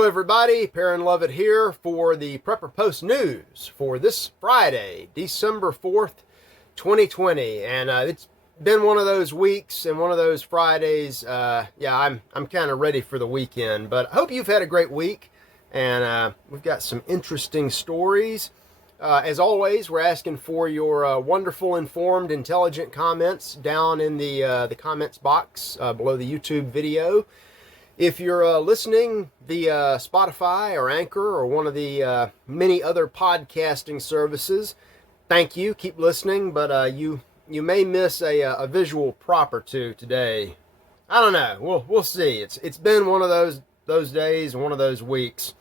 Hello everybody, Perrin Lovett here for the Prepper Post News for this Friday, December 4th, 2020. And it's been one of those weeks and one of those Fridays. I'm kind of ready for the weekend, but I hope you've had a great week. And we've got some interesting stories. As always, we're asking for your wonderful, informed, intelligent comments down in the comments box below the YouTube video. If you're listening via Spotify or Anchor or one of the many other podcasting services, thank you. Keep listening, but you may miss a visual prop or two today. I don't know. We'll see. It's been one of those days and one of those weeks,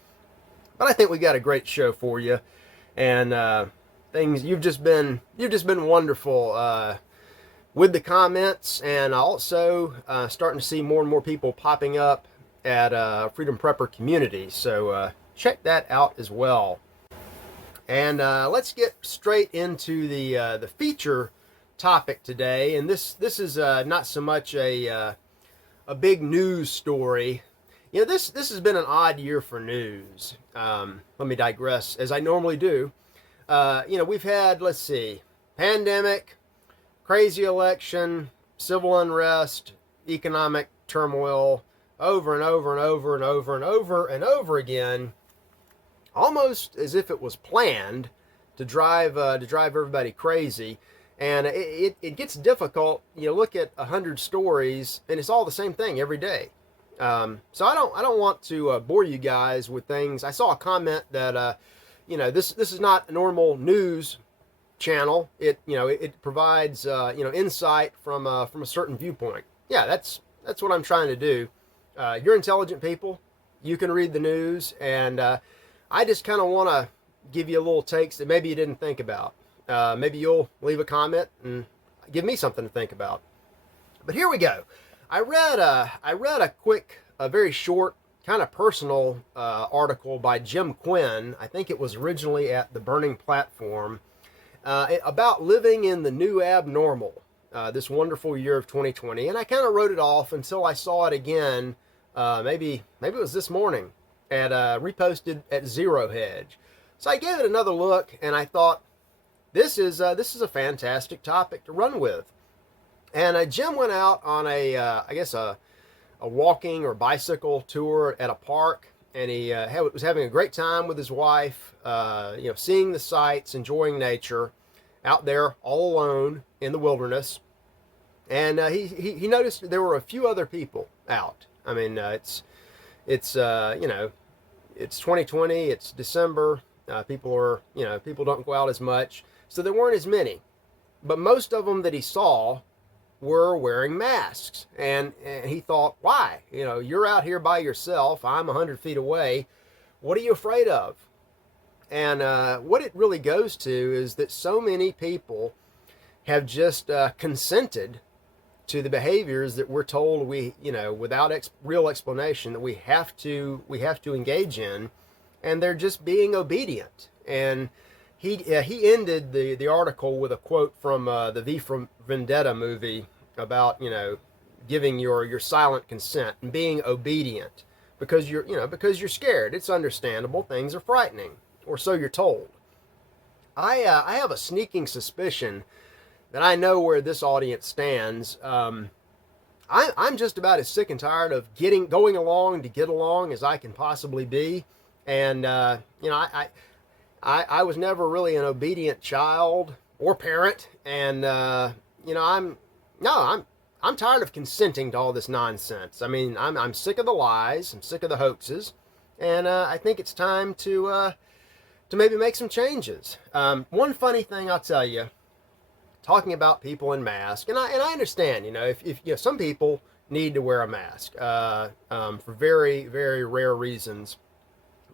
but I think we got a great show for you, and things you've just been wonderful. With the comments, and also starting to see more and more people popping up at Freedom Prepper community, so check that out as well. And let's get straight into the feature topic today. And this is not so much a big news story. You know, this has been an odd year for news. Let me digress as I normally do. We've had, let's see, pandemic, crazy election, civil unrest, economic turmoil, over and over and over and over and over and over again, almost as if it was planned to drive everybody crazy. And it gets difficult. You look at 100 stories, and it's all the same thing every day. So I don't want to bore you guys with things. I saw a comment that this is not a normal news channel. It provides insight from a certain viewpoint. Yeah, that's what I'm trying to do. You're intelligent people. You can read the news, and I just kind of want to give you a little takes that maybe you didn't think about. Maybe you'll leave a comment and give me something to think about. But here we go. I read a quick, very short, kind of personal article by Jim Quinn. I think it was originally at the Burning Platform. About living in the new abnormal, this wonderful year of 2020. And I kind of wrote it off until I saw it again, maybe it was this morning, at reposted at Zero Hedge. So I gave it another look, and I thought, this is a fantastic topic to run with. And Jim went out on a walking or bicycle tour at a park, and he was having a great time with his wife, seeing the sights, enjoying nature, out there all alone in the wilderness. And he noticed there were a few other people out. I mean, it's 2020, it's December. People don't go out as much, so there weren't as many. But most of them that he saw were wearing masks, and he thought, why? You're out here by yourself. I'm 100 feet away. What are you afraid of? And what it really goes to is that so many people have just consented to the behaviors that we're told without real explanation that we have to engage in, and they're just being obedient. And he ended the article with a quote from the V for Vendetta movie about giving your silent consent and being obedient because you're scared. It's understandable. Things are frightening, or so you're told. I have a sneaking suspicion that I know where this audience stands. I'm just about as sick and tired of going along to get along as I can possibly be, and I was never really an obedient child or parent, and I'm tired of consenting to all this nonsense. I mean, I'm sick of the lies. I'm sick of the hoaxes, and I think it's time to maybe make some changes. One funny thing I'll tell you, talking about people in masks, and I understand, if some people need to wear a mask for very, very rare reasons,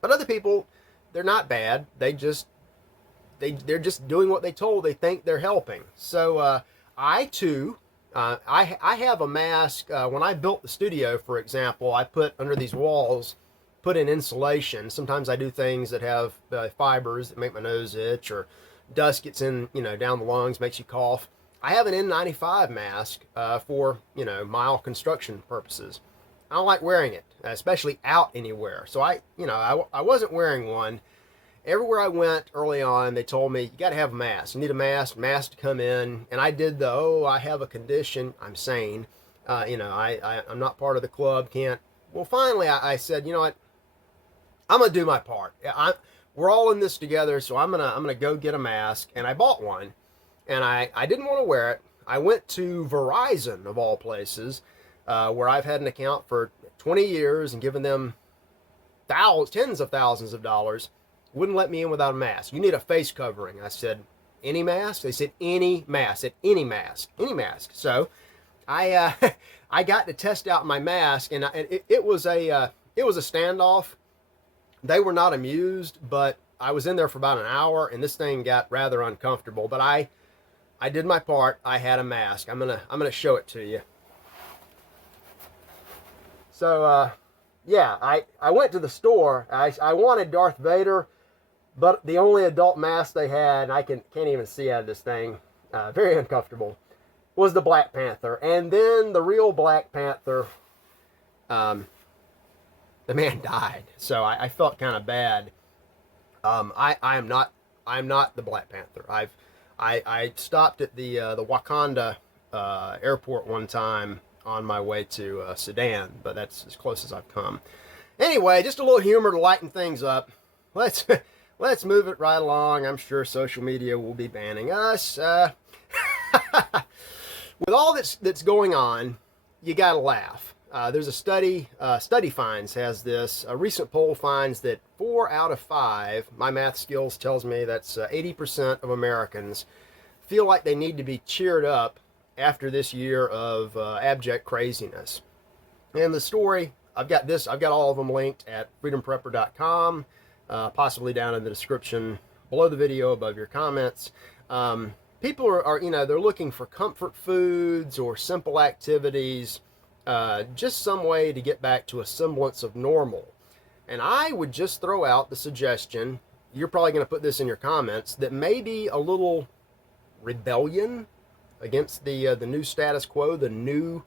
but other people, they're not bad. They're just doing what they told. They think they're helping. So I too, I have a mask. When I built the studio, for example, I put under these walls, put in insulation. Sometimes I do things that have fibers that make my nose itch, or dust gets in, down the lungs, makes you cough. I have an N95 mask for, mild construction purposes. I don't like wearing it. especially out anywhere. So I wasn't wearing one. Everywhere I went early on, they told me, you got to have a mask. You need a mask to come in. And I did I have a condition. I'm sane. I'm not part of the club. Can't. Well, finally, I said, you know what? I'm going to do my part. We're all in this together, so I'm gonna go get a mask. And I bought one. And I didn't want to wear it. I went to Verizon, of all places, where I've had an account for 20 years and given them tens of thousands of dollars. Wouldn't let me in without a mask. You need a face covering. I said, any mask? They said, any mask. I said, any mask. Any mask. So I I got to test out my mask, and it was a standoff. They were not amused, but I was in there for about an hour, and this thing got rather uncomfortable. But I did my part. I had a mask. I'm gonna show it to you. So yeah, I went to the store. I wanted Darth Vader, but the only adult mask they had, and I can't even see out of this thing, very uncomfortable, was the Black Panther. And then the real Black Panther, the man died. So I felt kind of bad. I'm not the Black Panther. I stopped at the Wakanda airport one time on my way to Sudan, but that's as close as I've come. Anyway, just a little humor to lighten things up. Let's move it right along. I'm sure social media will be banning us. With all that's going on, you gotta laugh. There's a study finds has this. A recent poll finds that 4 out of 5, my math skills tells me that's 80% of Americans, feel like they need to be cheered up after this year of abject craziness. And the story, I've got all of them linked at freedomprepper.com, possibly down in the description below the video, above your comments. People are they're looking for comfort foods or simple activities, just some way to get back to a semblance of normal. And I would just throw out the suggestion, you're probably going to put this in your comments, that maybe a little rebellion against the new status quo, the new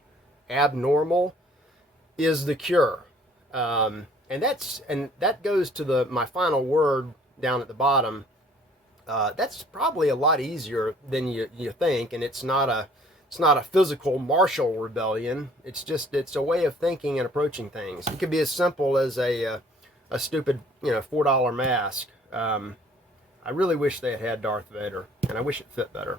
abnormal, is the cure. And that goes to my final word down at the bottom. That's probably a lot easier than you think, and it's not a physical martial rebellion. It's a way of thinking and approaching things. It could be as simple as a stupid $4 mask. I really wish they had Darth Vader, and I wish it fit better.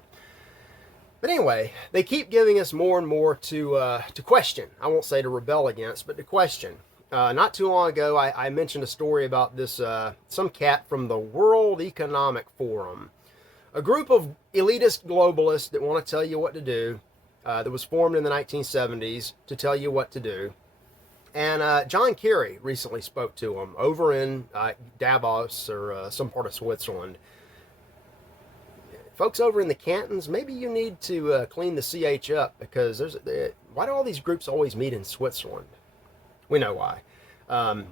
But anyway, they keep giving us more and more to question. I won't say to rebel against, but to question. Not too long ago, I mentioned a story about this some cat from the World Economic Forum, a group of elitist globalists that want to tell you what to do, that was formed in the 1970s to tell you what to do. And John Kerry recently spoke to them over in Davos or some part of Switzerland. Folks over in the cantons, maybe you need to clean the CH up, because why do all these groups always meet in Switzerland? We know why.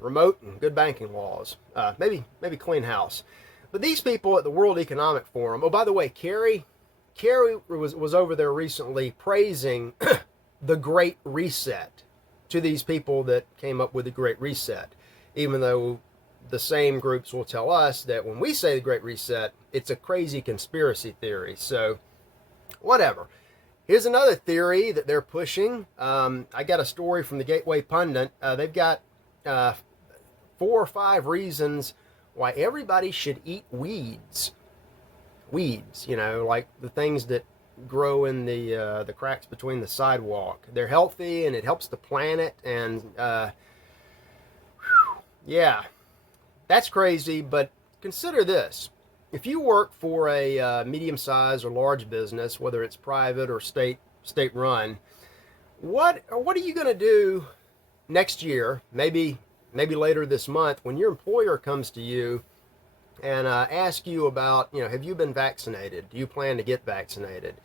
Remote and good banking laws. Maybe clean house. But these people at the World Economic Forum, oh, by the way, Kerry was over there recently praising the Great Reset to these people that came up with the Great Reset, even though the same groups will tell us that when we say the Great Reset, it's a crazy conspiracy theory. So, whatever. Here's another theory that they're pushing. I got a story from the Gateway Pundit. They've got 4 or 5 reasons why everybody should eat weeds. Weeds, like the things that grow in the cracks between the sidewalk. They're healthy, and it helps the planet. And yeah, that's crazy. But consider this. If you work for a medium-sized or large business, whether it's private or state-run, what are you going to do next year, maybe later this month, when your employer comes to you and asks you about, have you been vaccinated? Do you plan to get vaccinated?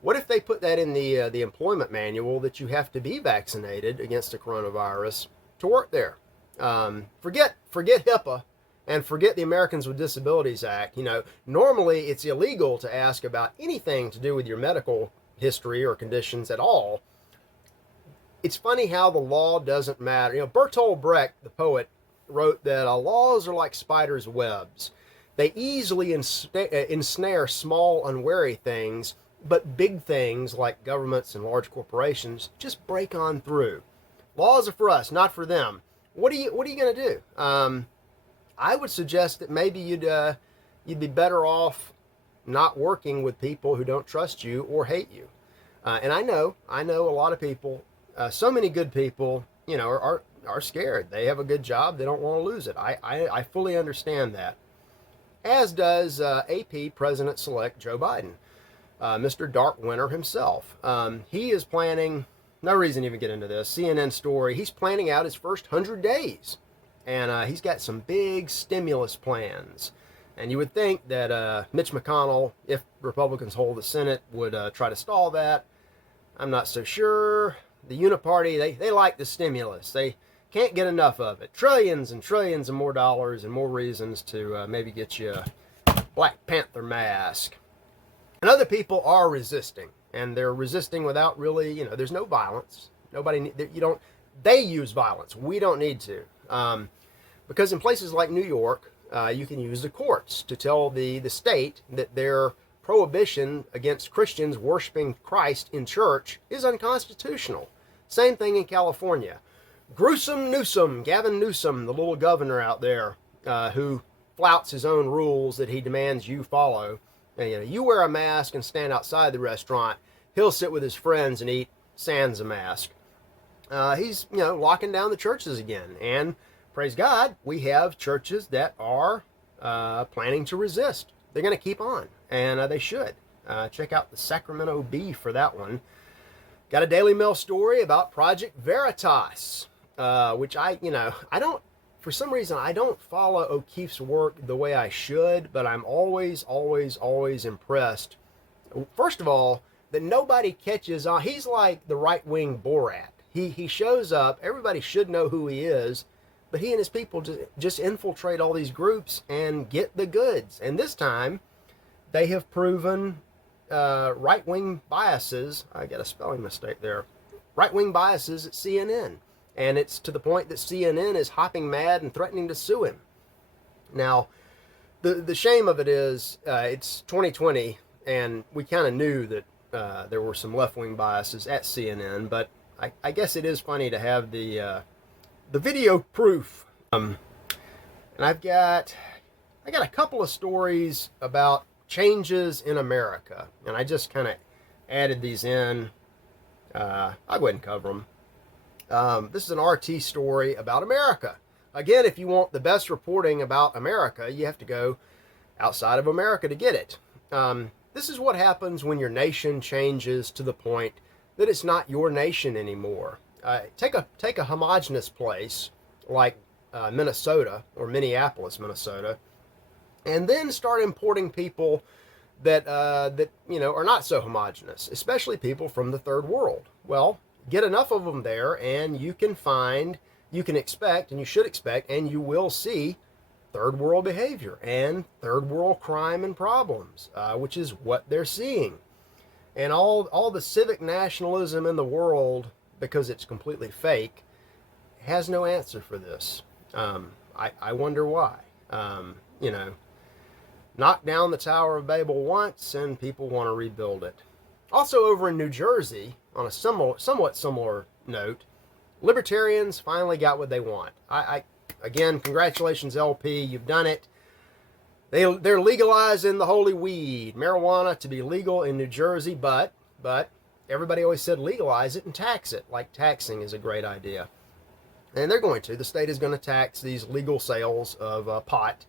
What if they put that in the employment manual that you have to be vaccinated against the coronavirus to work there? Forget HIPAA. And forget the Americans with Disabilities Act. Normally it's illegal to ask about anything to do with your medical history or conditions at all. it's funny how the law doesn't matter. You know, Bertolt Brecht, the poet, wrote that laws are like spiders' webs. They easily ensnare small, unwary things, but big things like governments and large corporations just break on through. Laws are for us, not for them. What are you going to do? I would suggest that maybe you'd be better off not working with people who don't trust you or hate you. And I know a lot of people, so many good people, you know, are scared. They have a good job. They don't want to lose it. I fully understand that. As does AP President-elect Joe Biden, Mr. Dark Winter himself. He is planning, no reason to even get into this, CNN story, he's planning out his first 100 days. And he's got some big stimulus plans. And you would think that Mitch McConnell, if Republicans hold the Senate, would try to stall that. I'm not so sure. The Uniparty, they like the stimulus. They can't get enough of it. Trillions and trillions of more dollars and more reasons to maybe get you a Black Panther mask. And other people are resisting. And they're resisting without really, you know, there's no violence. They use violence. We don't need to. Because in places like New York, you can use the courts to tell the state that their prohibition against Christians worshiping Christ in church is unconstitutional. Same thing in California. Gruesome Newsom, Gavin Newsom, the little governor out there who flouts his own rules that he demands you follow. And, you know, you wear a mask and stand outside the restaurant. He'll sit with his friends and eat sans a mask. He's, you know, locking down the churches again. And praise God, we have churches that are planning to resist. They're going to keep on, and they should. Check out the Sacramento Bee for that one. Got a Daily Mail story about Project Veritas, which I don't, for some reason, I don't follow O'Keefe's work the way I should, but I'm always impressed. First of all, that nobody catches on. He's like the right-wing Borat. He shows up, everybody should know who he is, but he and his people just infiltrate all these groups and get the goods. And this time, they have proven right-wing biases. I got a spelling mistake there. Right-wing biases at CNN. And it's to the point that CNN is hopping mad and threatening to sue him. Now, the shame of it is it's 2020, and we kind of knew that there were some left-wing biases at CNN, but I guess it is funny to have the video proof. And I got a couple of stories about changes in America, and I just kind of added these in. I'll go ahead and cover them. This is an RT story about America. Again, if you want the best reporting about America, you have to go outside of America to get it. This is what happens when your nation changes to the point that it's not your nation anymore. Take a homogenous place like Minnesota or Minneapolis, Minnesota, and then start importing people that are not so homogenous, especially people from the third world. Well, get enough of them there, and you can expect, and you should expect, and you will see third world behavior and third world crime and problems, which is what they're seeing. And all the civic nationalism in the world, because it's completely fake, has no answer for this. I wonder why. Knock down the Tower of Babel once, and people want to rebuild it. Also over in New Jersey, on a somewhat similar note, libertarians finally got what they want. Again, congratulations, LP, you've done it. They're legalizing the holy weed, marijuana, to be legal in New Jersey, but everybody always said legalize it and tax it, like taxing is a great idea. And they're going to. The state is going to tax these legal sales of pot,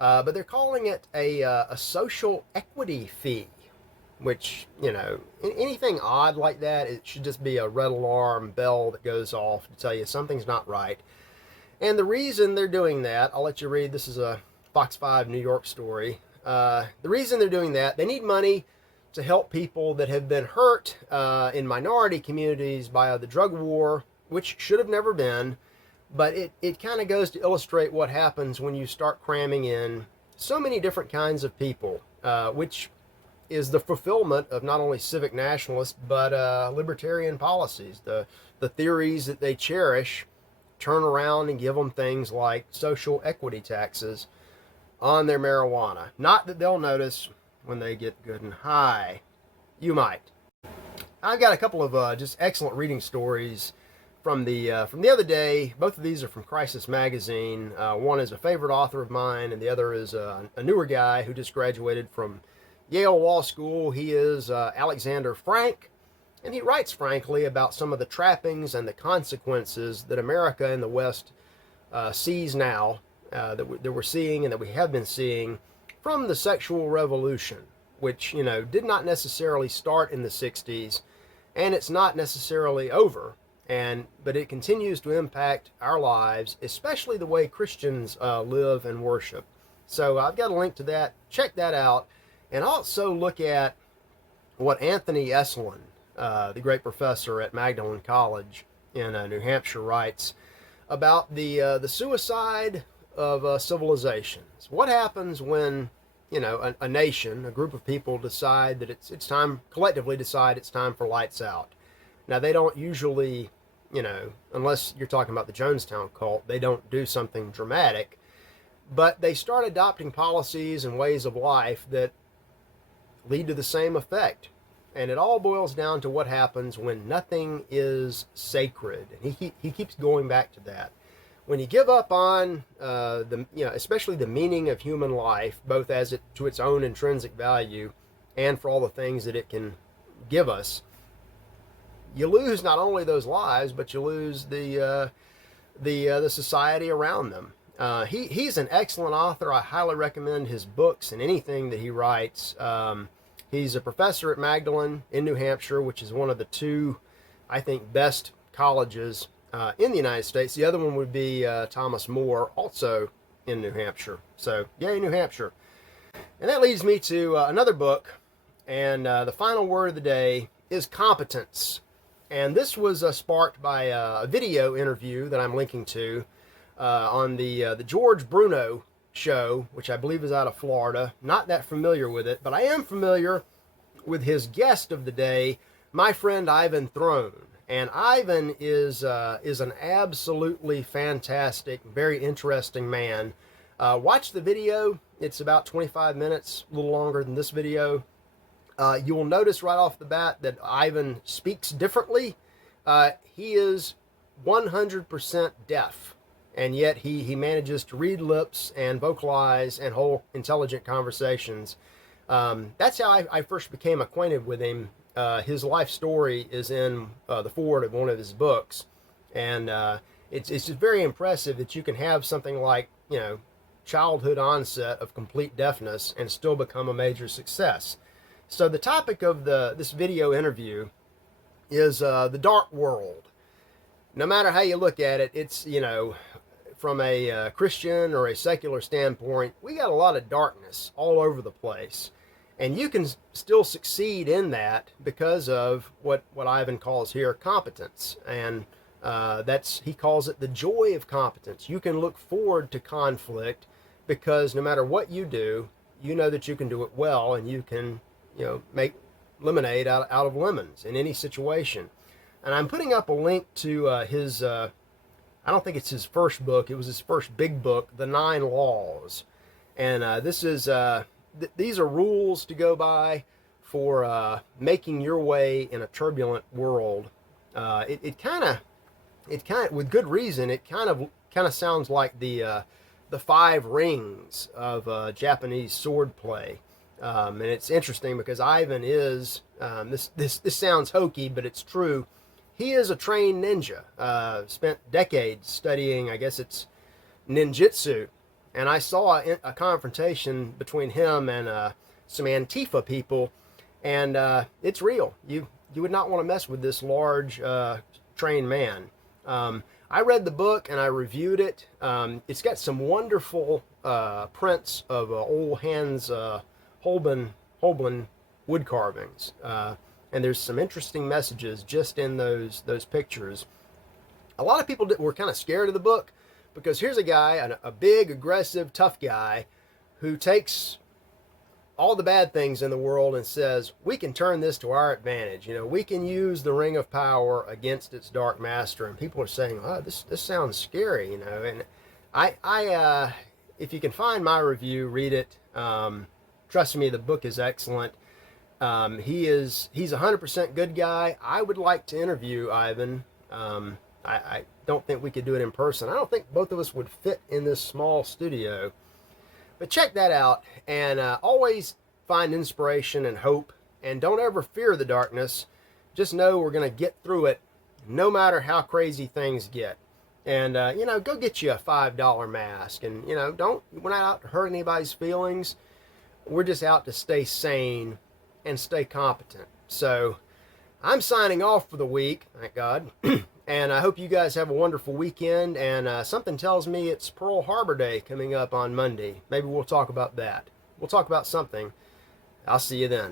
but they're calling it a social equity fee, which, anything odd like that, it should just be a red alarm bell that goes off to tell you something's not right. And the reason they're doing that, I'll let you read, this is a Fox 5 New York story. The reason they're doing that, they need money to help people that have been hurt in minority communities by the drug war, which should have never been. But it kind of goes to illustrate what happens when you start cramming in so many different kinds of people, which is the fulfillment of not only civic nationalist but libertarian policies. The theories that they cherish turn around and give them things like social equity taxes on their marijuana. Not that they'll notice when they get good and high. You might. I've got a couple of just excellent reading stories from the other day. Both of these are from Crisis Magazine. One is a favorite author of mine, and the other is a newer guy who just graduated from Yale Law School. He is Alexander Frank, and he writes frankly about some of the trappings and the consequences that America and the West sees now, that we're seeing and that we have been seeing from the sexual revolution, which, you know, did not necessarily start in the 60s, and it's not necessarily over, but it continues to impact our lives, especially the way Christians live and worship. So I've got a link to that. Check that out. And also look at what Anthony Esolen, the great professor at Magdalen College in New Hampshire, writes about the suicide of civilizations. What happens when, you know, a nation, a group of people decide that it's time, collectively decide it's time for lights out. Now, they don't usually, you know, unless you're talking about the Jonestown cult, they don't do something dramatic, but they start adopting policies and ways of life that lead to the same effect. And it all boils down to what happens when nothing is sacred. And he keeps going back to that. When you give up on especially the meaning of human life, both as it to its own intrinsic value and for all the things that it can give us, you lose not only those lives, but you lose the society around them. He's an excellent author. I highly recommend his books and anything that he writes. He's a professor at Magdalen in New Hampshire, which is one of the two, I think, best colleges in the United States. The other one would be Thomas More, also in New Hampshire. So, yay, New Hampshire. And that leads me to another book, and the final word of the day is competence. And this was sparked by a video interview that I'm linking to on the George Bruno show, which I believe is out of Florida. Not that familiar with it, but I am familiar with his guest of the day, my friend Ivan Throne. And Ivan is an absolutely fantastic, very interesting man. Watch the video. It's about 25 minutes, a little longer than this video. You will notice right off the bat that Ivan speaks differently. He is 100% deaf, and yet he manages to read lips and vocalize and hold intelligent conversations. That's how I first became acquainted with him. His life story is in the foreword of one of his books, and it's just very impressive that you can have something like, you know, childhood onset of complete deafness and still become a major success. So the topic of this video interview is the dark world. No matter how you look at it, it's, you know, from a Christian or a secular standpoint, we got a lot of darkness all over the place. And you can still succeed in that because of what Ivan calls here competence. And he calls it the joy of competence. You can look forward to conflict because no matter what you do, you know that you can do it well, and you can, you know, make lemonade out of lemons in any situation. And I'm putting up a link to his, I don't think it's his first book, it was his first big book, The 9 Laws. And this is, these are rules to go by for making your way in a turbulent world. It kind of, with good reason, it kind of sounds like the 5 rings of Japanese sword play. And it's interesting because Ivan is, this sounds hokey, but it's true. He is a trained ninja, spent decades studying, I guess it's ninjutsu. And I saw a confrontation between him and some Antifa people, and it's real. You would not want to mess with this large, trained man. I read the book and I reviewed it. It's got some wonderful prints of old Hans Holbein wood carvings, and there's some interesting messages just in those pictures. A lot of people were kind of scared of the book because here's a guy, a big, aggressive, tough guy, who takes all the bad things in the world and says, we can turn this to our advantage. You know, we can use the ring of power against its dark master. And people are saying, oh, this sounds scary, you know. And if you can find my review, read it. Trust me, the book is excellent. He's 100% good guy. I would like to interview Ivan. I don't think we could do it in person. I don't think both of us would fit in this small studio. But check that out, and always find inspiration and hope, and don't ever fear the darkness. Just know we're going to get through it, no matter how crazy things get. And, you know, go get you a $5 mask, and, you know, we're not out to hurt anybody's feelings. We're just out to stay sane and stay competent. So, I'm signing off for the week, thank God. And I hope you guys have a wonderful weekend. And something tells me it's Pearl Harbor Day coming up on Monday. Maybe we'll talk about that. We'll talk about something. I'll see you then.